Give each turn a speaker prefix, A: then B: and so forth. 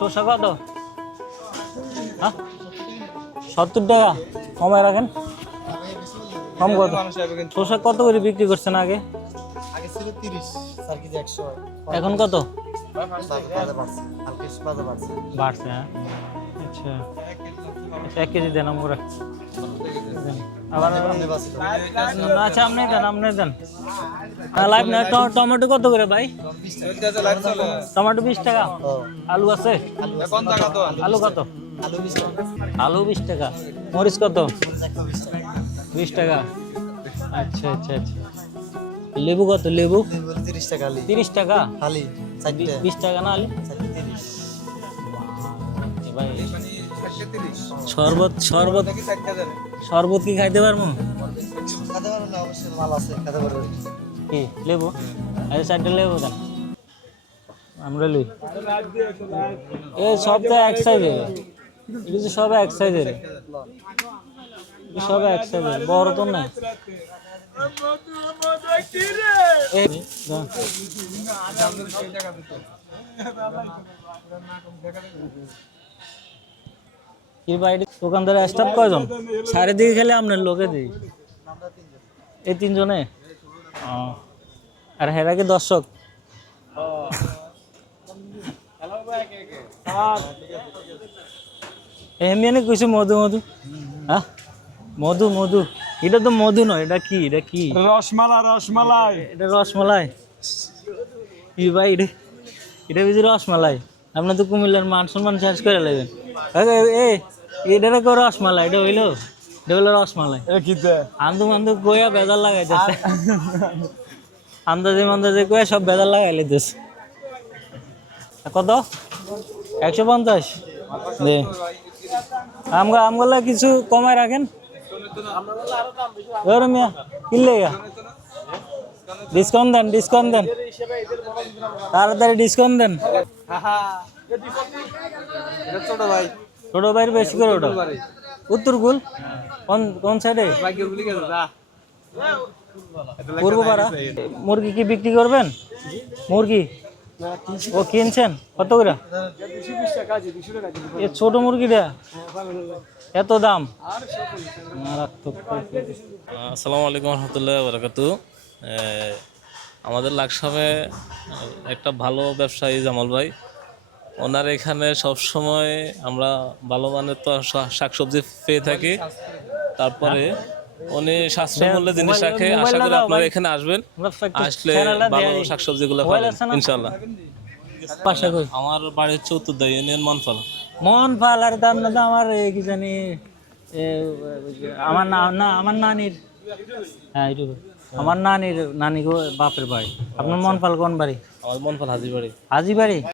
A: শসা কত হ্যাঁ? সত্তর টাকা। কমায় রাখেন। কম কত? শসা কত করে বিক্রি করছেন আগে? এখন কত?
B: বাড়ছে
A: হ্যাঁ। আচ্ছা। এক কেজি দেন আমরা আবার আচ্ছা আপনি দেন আপনি দেন। লাইভ না টমেটো কত করে ভাই? টমেটো বিশ টাকা।
B: ও
A: আলু আছে? আলু কত?
B: আলু বিশ টাকা।
A: আলু বিশ টাকা মরিচ কত?
B: বিশ টাকা।
A: আচ্ছা আচ্ছা আচ্ছা। লেবু কত? লেবু?
B: লেবু তিরিশ টাকা
A: তিরিশ টাকা?
B: হালি
A: বিশ টাকা না আলু? ভাই। শরবত শরবত শরবত কি খাইতে পারব?
B: খাতে পারবেন না অবশ্যই মাল আছে খাতে পারবেন
A: কি লেবু? আচ্ছা চারটে লেবু দেন। আমরা লই। এ সব তো এক সাইজের। তো সব এক সাইজের। সব এক সাইজের বড় তো নাই। এই, দাও। কি বাইরে দোকানদারের স্টাফ কয়জন? চারিদিকে খেলে আপনার লোকে দিই এই তিনজনে? ও। আর হেরা কি দর্শক? এমনি কিছু মধু মধু। হ্যাঁ মধু মধু। এটা তো মধু নয় এটা কি? এটা কি?
C: রসমালা রসমালাই।
A: এটা রসমালাই? কি ভাই এটা এটা বুঝি রসমালাই। আপনার তো কুমিল্লার মান সম্মান শেষ করে নেবেন এ এটা কেউ রসমালাই? এটা হইল এটা হইল রসমালাই।
C: কিতে
A: আন্দু কইয়া বেজাল লাগাই যাচ্ছে আন্দাজে মান্দাজে কইয়া সব বেজাল লাগাই লিতেছে কত? একশো পঞ্চাশ? আমগা আমগুলা কিছু কমায় রাখেন। ধরো মিয়া কিনলে ডিসকাউন্ট দেন ডিসকাউন্ট দেন। তাড়াতাড়ি ডিসকাউন্ট দেন।
C: ছোট ভাই
A: ছোট ভাইয়ের বেশি করে ওটা। উত্তর গুল? কোন কোন সাইডে পূর্ব পাড়া। মুরগি কি বিক্রি করবেন? মুরগি? ও কিনছেন? কত করে? এ ছোট মুরগিটা এত দাম?
D: আসসালামু আলাইকুম রহমতুল্লাহ বারাকাতু। আমাদের লাকসামে একটা ভালো ব্যবসায়ী জামাল ভাই। ওনার এখানে সব সময় আমরা ভালো মানের তো শাকসবজি পেয়ে থাকি। তারপরে উনি সাশ্রয় মূল্যে জিনিস রাখে। আশা করি আপনারা এখানে আসবেন। আসলে ভালো। শাকসবজিগুলো
A: মোবাইল
D: পাবেন ইনশাল্লাহ। আমার বাড়ি হচ্ছে উত্তরদা ইউনিয়ন মনফালা।
A: মন ফাল আর দাম না আমার কি জানি আমার না না আমার নানির। হ্যাঁ একটু আমার নানির নানি গো বাপের বাড়ি। আপনার মন ফাল কোন বাড়ি?
D: আমার মনফাল হাজি বাড়ি।
A: হাজি বাড়ি?